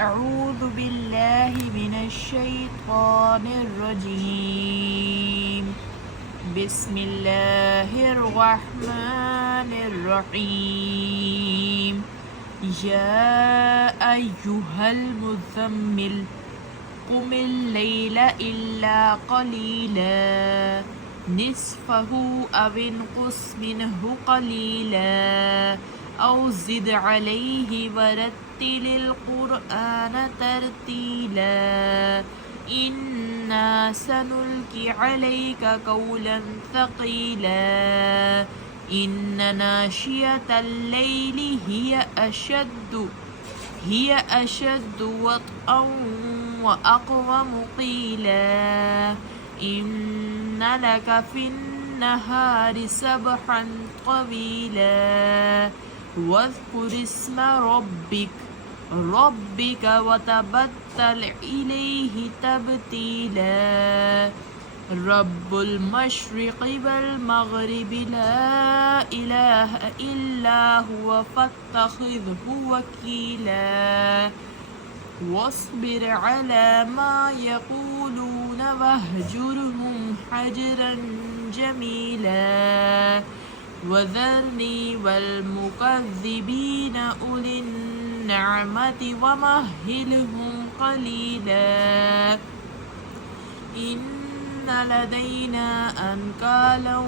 أعوذ بالله من الشيطان الرجيم بسم الله الرحمن الرحيم يا أيها المزمل قم الليل إلا قليلا نصفه أو انقص منه قليلا أو زد عليه ورتل القرآن ترتيلا إنا سنلقي عليك قولا ثقيلا إن ناشئة الليل هي أشد وطئا وأقوم قيلا إن لك في النهار سبحا طويلا واذكر اسم ربك وتبتل إليه تبتيلا رب المشرق والمغرب لا إله إلا هو فاتخذه وكيلا واصبر على ما يقولون واهجرهم حجرا جميلا وذرني والمكذبين أولي النعمة ومهلهم قليلا إن لدينا أنكالا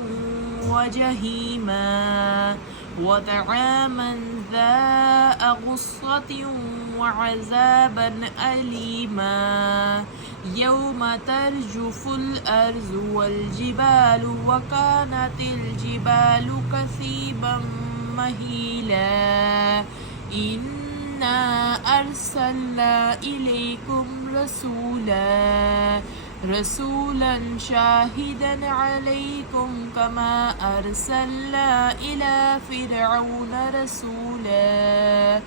وجحيما وطعاما ذا غصة وعذابا أليما يوم ترجف الأرض والجبال وكانت الجبال كثيبا مهيلا إنا أرسلنا إليكم رسولا شاهدا عليكم كما أرسلنا إلى فرعون رسولا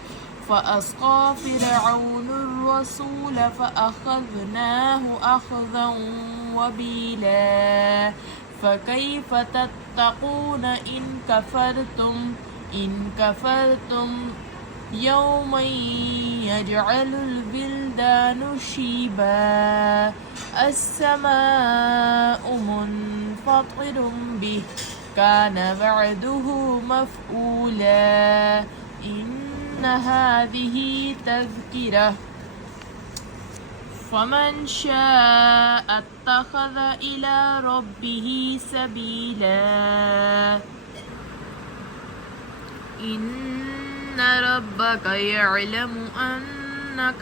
فأسقى فرعون الرسول فأخذناه أخذا وبيلا فكيف تتقون إن كفرتم يوما يجعل البلدان شيبا السماء منفطر به كان وعده مفعولا إن هذه تذكرة فمن شاء اتخذ إلى ربه سبيلا إن ربك يعلم أنك